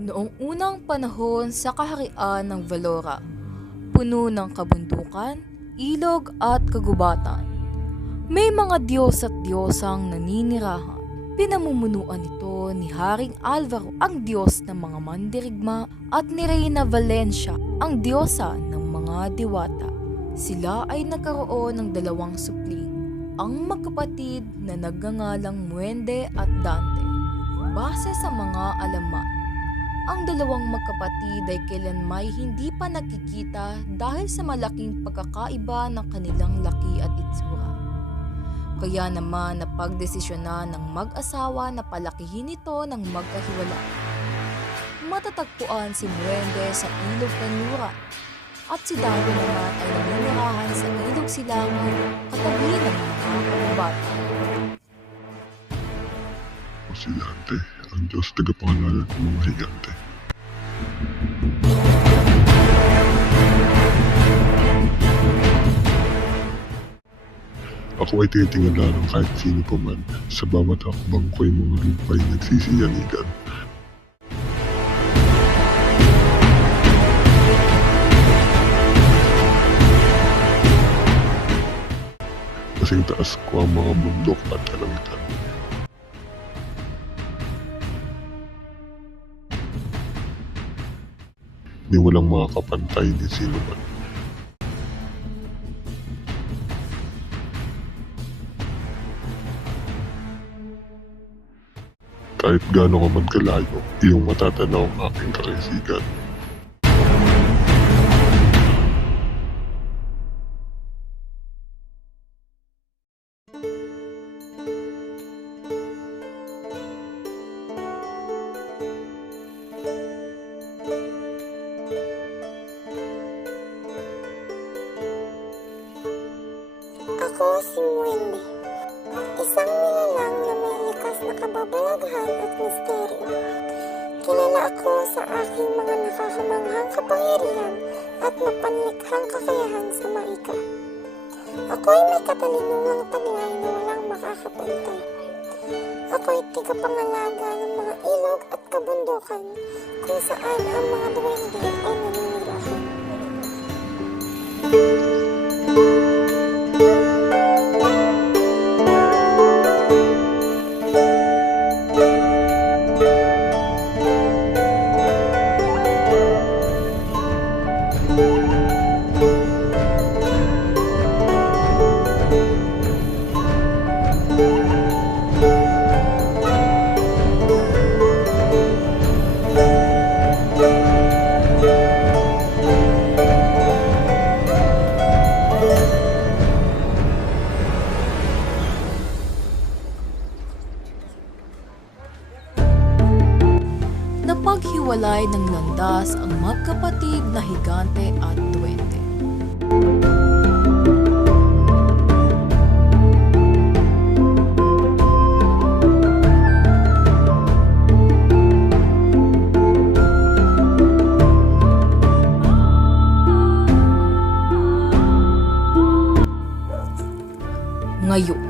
Noong unang panahon sa kaharian ng Valora, puno ng kabundukan, ilog at kagubatan, may mga Diyos at Diyosang naninirahan. Pinamumunuan ito ni Haring Alvaro, ang Diyos ng mga mandirigma, at ni Reyna Valencia, ang Diyosa ng mga diwata. Sila ay nagkaroon ng dalawang supling, ang magkapatid na nagngangalang Muende at Dante. Base sa mga alamat, ang dalawang magkapatid ay kailanmay hindi pa nagkikita dahil sa malaking pagkakaiba ng kanilang laki at itsura. Kaya naman napagdesisyonan ng mag-asawa na palakihin ito ng magkahiwalay. Matatagpuan si Muende sa Ilog Kanluran at si Dante naman ay naninirahan sa Ilog Silangan katabi ng mga kababata. O si Dante, ang Diyos tagapangalanan ng mga higante. Ako ay tinitingala ng kahit sino pa man sa bawat hakbang ko'y mga lupa'y nagsisiyanigan. Kasing taas ko ang mga bundok at kalangitan. Ni walang makakapantay ni sino man. Kahit gaano ka man kalayo, iyong matatanaw ang aking kakisigan. Ako si Muende, isang nilalang na may likas na kababalaghan at misteryo. Kilala ako sa aking mga nakakamanghang kapangyarihan at mapanlikhang kakayahan sa maika. Ako ay may katalinungang taglay na walang makakapantay. Ako ay tigapangalaga ng mga ilog at kabundukan kung saan ang mga duwende ay naninirahan. Napaghiwalay ng landas ang magkapatid na higante at duwende. Ngayon,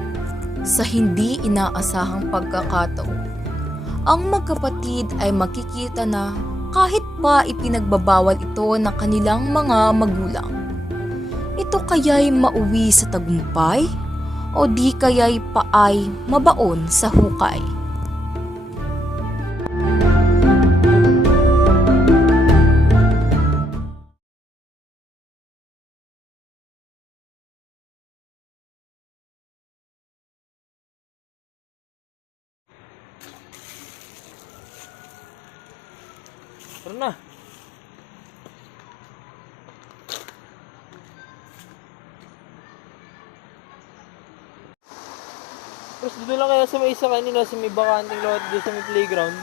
sa hindi inaasahang pagkakataon, ang magkapatid ay makikita na kahit pa ipinagbabawal ito ng kanilang mga magulang. Ito kaya'y mauwi sa tagumpay o di kaya'y paay mabaon sa hukay. Tara na. Tapos dito lang kaya sa may isa kanina sa may bakanting lot dito sa may playground.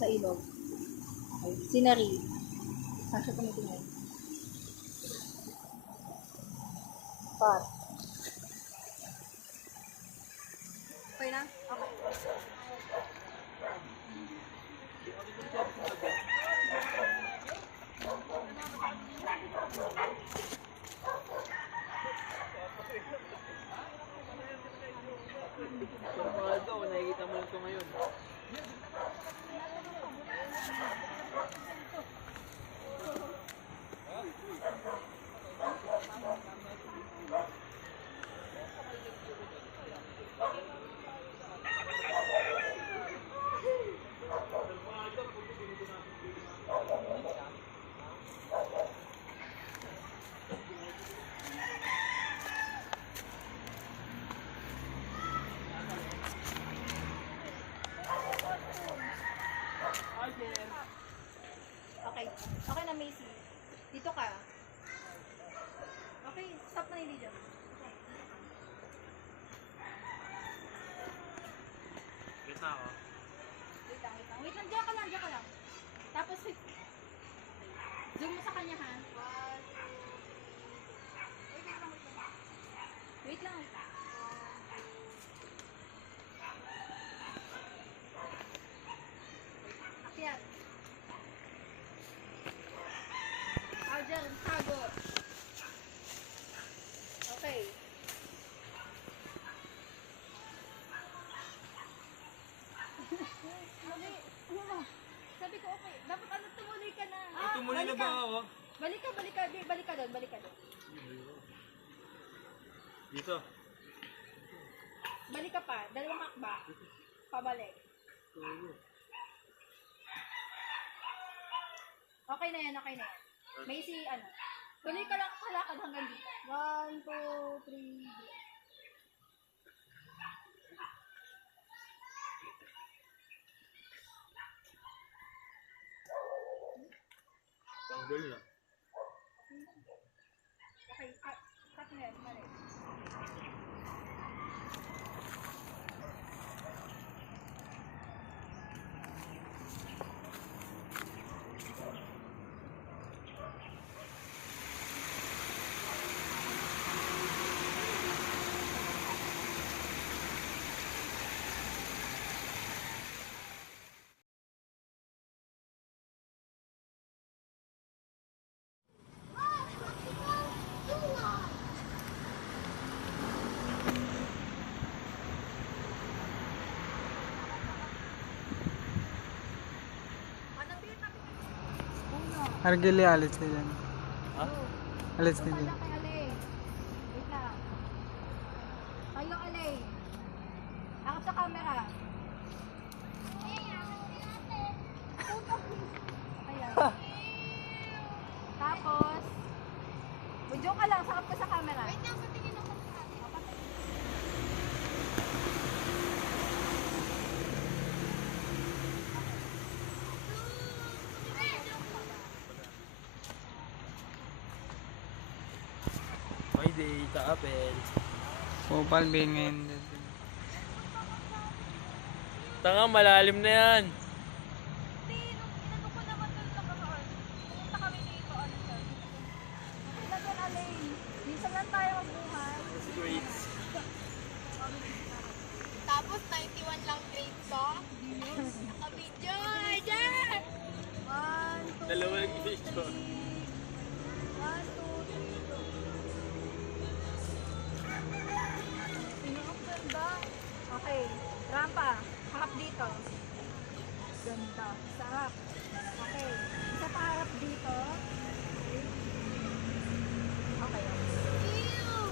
sa ilog. Okay. Scenery. Sasya tumitingin. Pat. Okay na? Okay. Pero mga ito, nakikita mo lang ito ngayon. Okay. Okay na, Macy. Dito ka. Okay, stop na yung video. Kita ako. Wait lang, wait lang. Wait lang, diyan ka lang, diyan ka lang. Tapos, zoom mo sa kanya, ha? Wait lang, wait lang. Wait lang, wait lang. Akyat. Diyan, tago. Okay. Sabi ko, okay. Dapat ano, tumuloy ka na. Tumuloy na ba ako? Balik ka, balik ka. Di, balik ka doon, balik ka doon. Dito. Balik ka pa. Dalawang hakba. Pabalik. Okay na yan, okay na yan. May si, ano. Tuloy ka lang kalakad hanggang dito. 1, 2, 3, go. Tanggol na. Okay, cut na yan. Mali. Argili alit sila. Ha? Alit sila. Kay Alay. Wait lang. Kayo, Alay. Akap sa camera. Ayan. Tapos, budyo ka lang, sakap ka sa camera. Wait lang, patingin ako sa camera. May day, kaapel. Popal bin ngayon. Tanga, malalim na yan. Hindi, nung inano ko naman doon sa karoon. Pumunta kami dito, ano siya. Okay lang doon, Alay. Minsan lang tayo magbuhay. Great. Tapos 91 lang grade ko. Naka-video. Ayan! 1, 2, Dalawang video. 1, 2, 3, go. Ang ganda. Okay, rampa. Harap dito. Ganda. Sarap. Okay. Isa pa harap dito. Okay. Ew!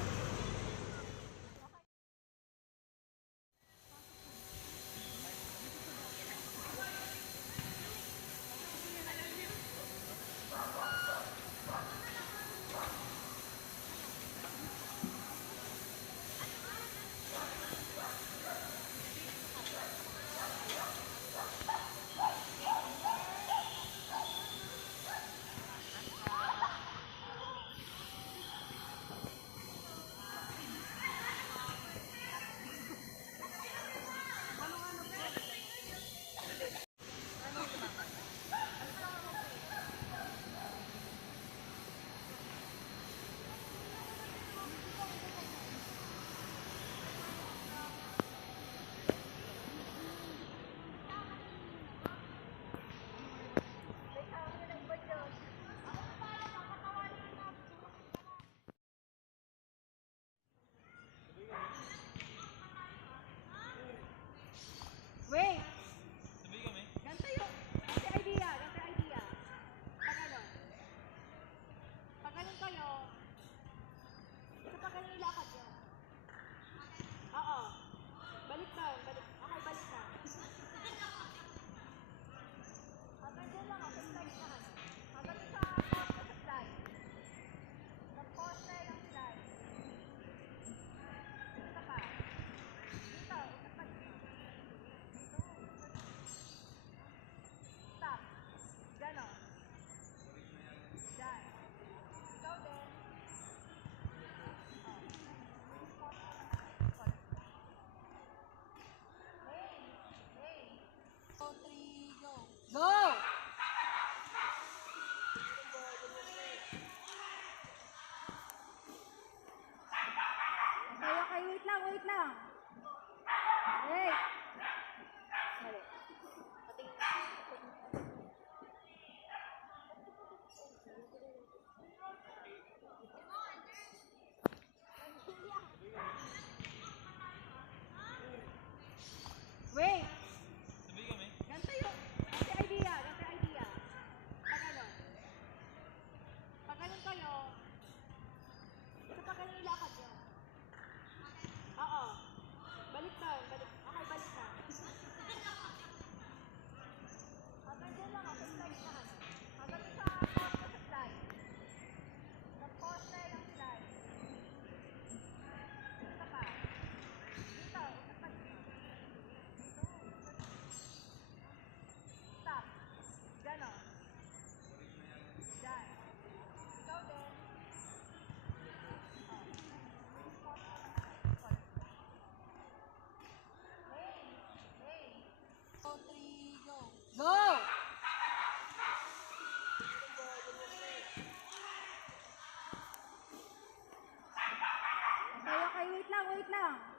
wait lang. Hey! Wait! Ganito yung, ganito yung idea. Pag ano, pag ganun kayo, ito pag ganun yung lakad nyo. Oo. Balik down, balik. Okay, balik na. Hanggang dyan lang, sa slide na ano. Hanggang sa poste sa slide. Sa poste ng slide. Dito pa. Dito, usap pa dito. Stop. Ganon. Dyan. Ikaw din. Go! Okay, wait lang, wait lang.